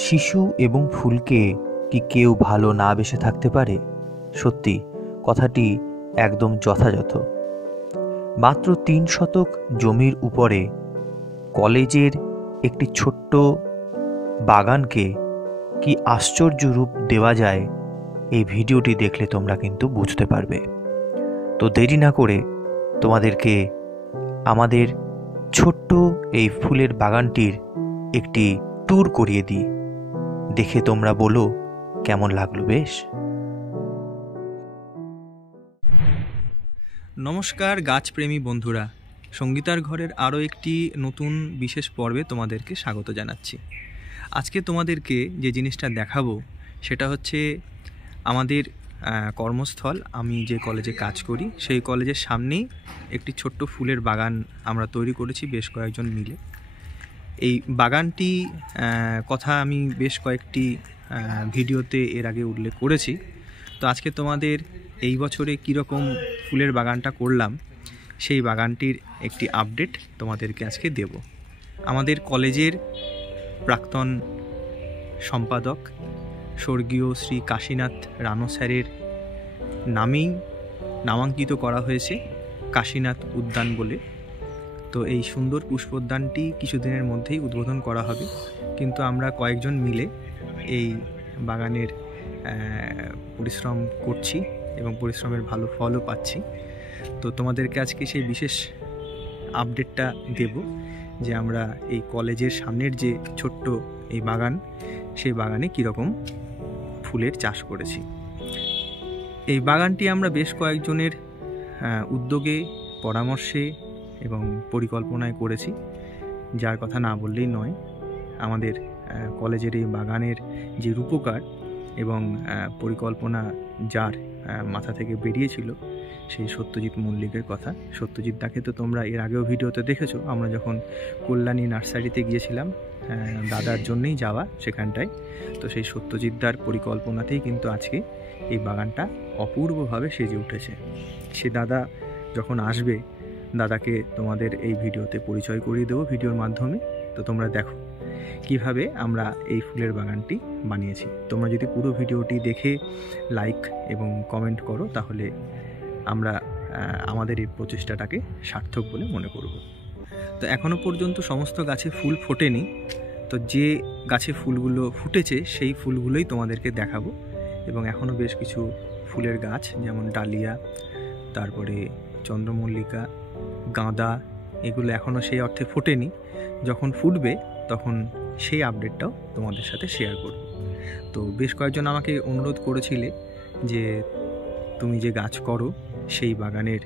শিশু এবং ফুলকে কি কেউ ভালো না বেসে থাকতে পারে? সত্যি, কথাটি একদম যথাযথ। মাত্র ৩ শতক জমির উপরে কলেজের একটি ছোট্ট বাগানকে কি আশ্চর্য রূপ দেওয়া যায়, এই ভিডিওটি দেখলে তোমরা কিন্তু বুঝতে পারবে। তো দেরি না করে তোমাদেরকে আমাদের ছোট্ট এই ফুলের বাগানটির একটি ট্যুর করিয়ে দিই। দেখে তোমরা বলো কেমন লাগলো। বেশ, নমস্কার গাছপ্রেমী বন্ধুরা, সঙ্গীতার ঘরের আরও একটি নতুন বিশেষ পর্বে তোমাদেরকে স্বাগত জানাচ্ছি। আজকে তোমাদেরকে যে জিনিসটা দেখাবো সেটা হচ্ছে আমাদের কর্মস্থল। আমি যে কলেজে কাজ করি সেই কলেজের সামনেই একটি ছোট্ট ফুলের বাগান আমরা তৈরি করেছি বেশ কয়েকজন মিলে। এই বাগানটি কথা আমি বেশ কয়েকটি ভিডিওতে এর আগে উল্লেখ করেছি। তো আজকে তোমাদের এই বছরে কীরকম ফুলের বাগানটা করলাম সেই বাগানটির একটি আপডেট তোমাদেরকে আজকে দেব। আমাদের কলেজের প্রাক্তন সম্পাদক স্বর্গীয় শ্রী কাশীনাথ রানো স্যারের নামেই নামাঙ্কিত করা হয়েছে কাশীনাথ উদ্যান বলে। তো এই সুন্দর পুষ্পোদ্যানটি কিছুদিনের মধ্যেই উদ্বোধন করা হবে, কিন্তু আমরা কয়েকজন মিলে এই বাগানের পরিশ্রম করছি এবং পরিশ্রমের ভালো ফলও পাচ্ছি। তো তোমাদেরকে আজকে সেই বিশেষ আপডেটটা দেব যে আমরা এই কলেজের সামনের যে ছোট্ট এই বাগান, সেই বাগানে কীরকম ফুলের চাষ করেছি। এই বাগানটি আমরা বেশ কয়েকজনের উদ্যোগে, পরামর্শে এবং পরিকল্পনায় করেছি, যার কথা না বললেই নয়। আমাদের কলেজের এই বাগানের যে রূপকার এবং পরিকল্পনা যার মাথা থেকে বেরিয়েছিল সেই সত্যজিৎ মল্লিকের কথা। সত্যজিৎ দাকে তো তোমরা এর আগেও ভিডিওতে দেখেছো। আমরা যখন কল্যাণী নার্সারিতে গিয়েছিলাম দাদার জন্যেই যাওয়া সেখানটায়, তো সেই সত্যজিৎ দার পরিকল্পনাতেই কিন্তু আজকে এই বাগানটা অপূর্বভাবে সেজে উঠেছে। সে দাদা যখন আসবে, দাদাকে তোমাদের এই ভিডিওতে পরিচয় করিয়ে দেবো ভিডিওর মাধ্যমে। তো তোমরা দেখো কিভাবে আমরা এই ফুলের বাগানটি বানিয়েছি। তোমরা যদি পুরো ভিডিওটি দেখে লাইক এবং কমেন্ট করো তাহলে আমরা আমাদের এই প্রচেষ্টাটাকে সার্থক বলে মনে করব। তো এখনও পর্যন্ত সমস্ত গাছে ফুল ফোটেনি, তো যে গাছে ফুলগুলো ফুটেছে সেই ফুলগুলোই তোমাদেরকে দেখাবো। এবং এখনও বেশ কিছু ফুলের গাছ, যেমন ডালিয়া, তারপরে চন্দ্রমল্লিকা, গাঁদা, এগুলো এখনও সেই অর্থে ফোটেনি। যখন ফুটবে তখন সেই আপডেটটাও তোমাদের সাথে শেয়ার করব। তো বেশ কয়েকজন আমাকে অনুরোধ করেছিলে যে তুমি যে গাছ করো সেই বাগানের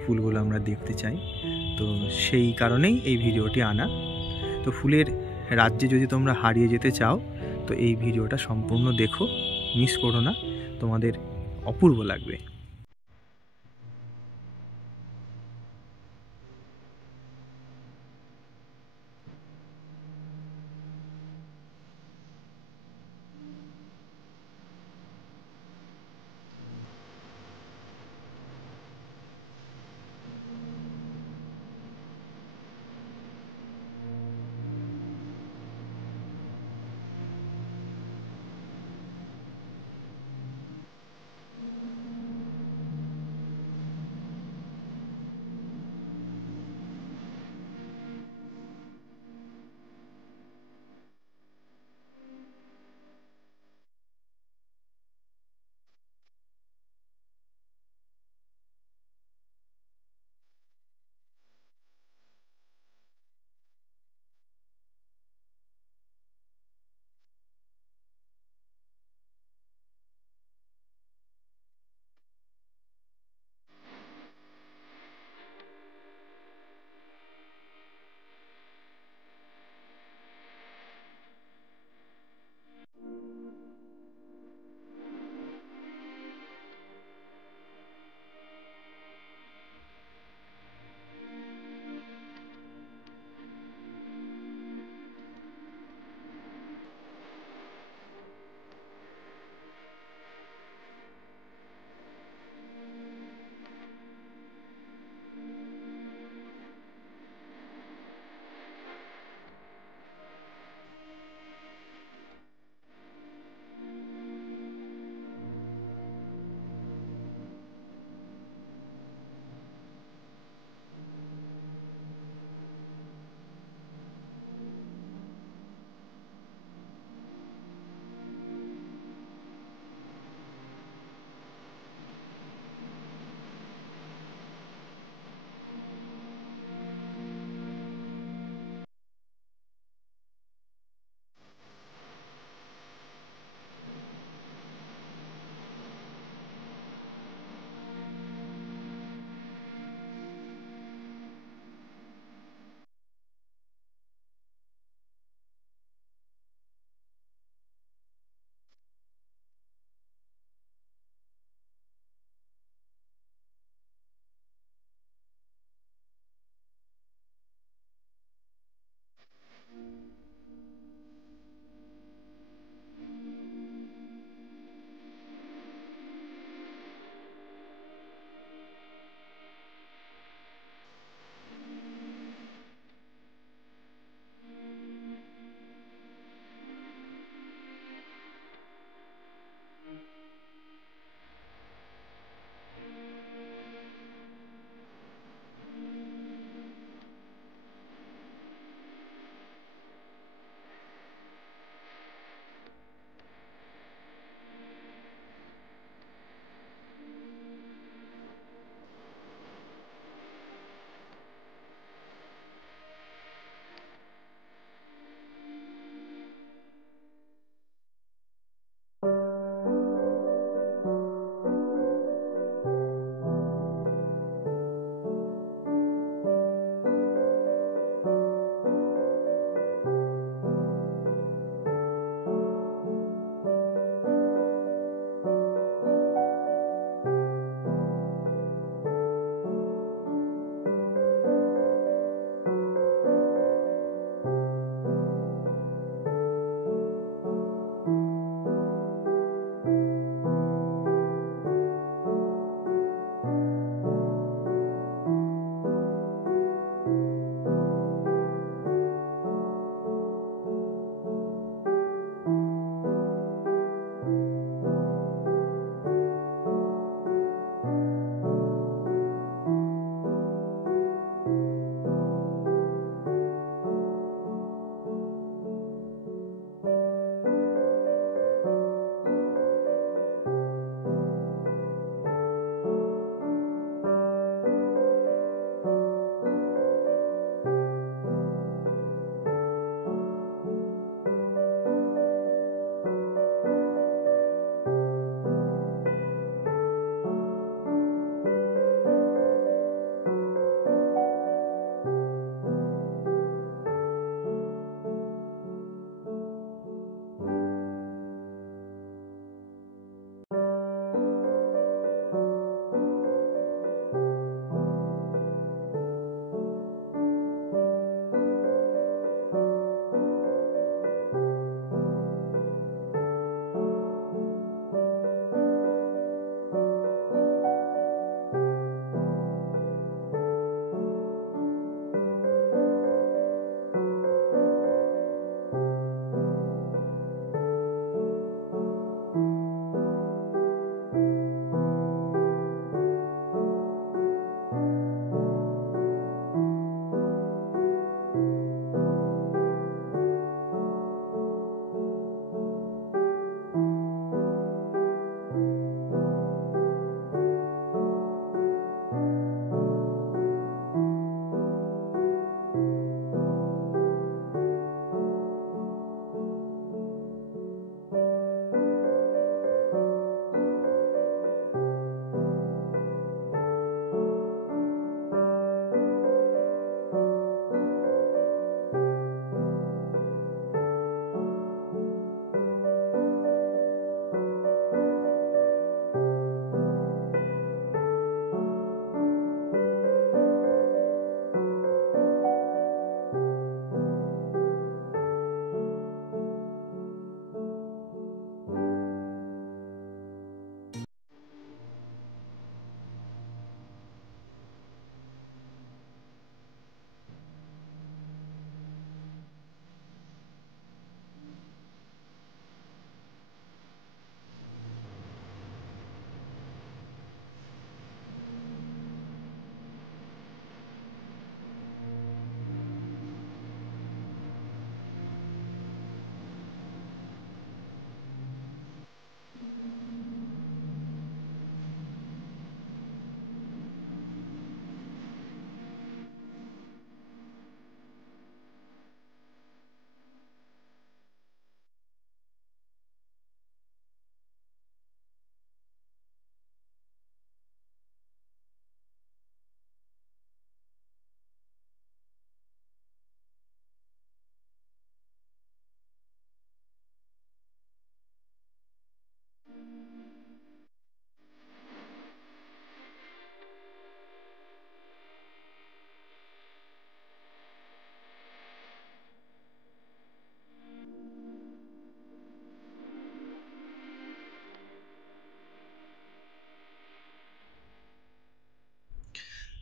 ফুলগুলো আমরা দেখতে চাই। তো সেই কারণেই এই ভিডিওটি আনা। তো ফুলের রাজ্যে যদি তোমরা হারিয়ে যেতে চাও তো এই ভিডিওটা সম্পূর্ণ দেখো, মিস করো না, তোমাদের অপূর্ব লাগবে।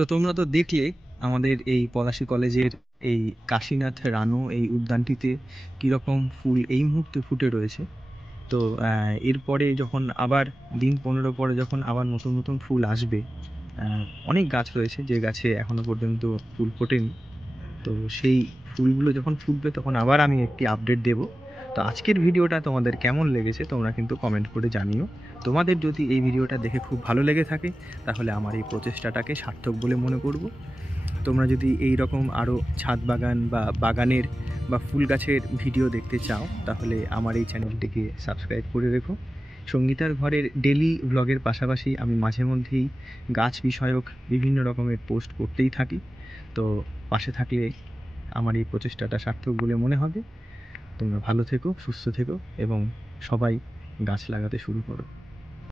তো তোমরা তো দেখলে আমাদের এই পলাশী কলেজের এই কাশীনাথ রানু এই উদ্যানটিতে কীরকম ফুল এই মুহূর্তে ফুটে রয়েছে। তো এরপরে যখন আবার দিন 15 পরে যখন আবার নতুন নতুন ফুল আসবে, অনেক গাছ রয়েছে যে গাছে এখনও পর্যন্ত ফুল ফোটেনি। তো সেই ফুলগুলো যখন ফুটবে তখন আবার আমি একটি আপডেট দেব। তো আজকের ভিডিওটা তোমাদের কেমন লেগেছে তোমরা কিন্তু কমেন্ট করে জানিও। তোমাদের যদি এই ভিডিওটা দেখে খুব ভালো লেগে থাকে তাহলে আমার এই প্রচেষ্টাটাকে সার্থক বলে মনে করব। তোমরা যদি এই রকম আরও ছাদ বাগান বা বাগানের বা ফুল গাছের ভিডিও দেখতে চাও তাহলে আমার এই চ্যানেলটিকে সাবস্ক্রাইব করে রেখো। সঙ্গীতার ঘরের ডেলি ব্লগের পাশাপাশি আমি মাঝে মধ্যেই গাছ বিষয়ক বিভিন্ন রকমের পোস্ট করতেই থাকি। তো পাশে থাকলে আমার এই প্রচেষ্টাটা সার্থক বলে মনে হবে। তোমরা ভালো থেকো, সুস্থ থেকো এবং সবাই গাছ লাগাতে শুরু করো।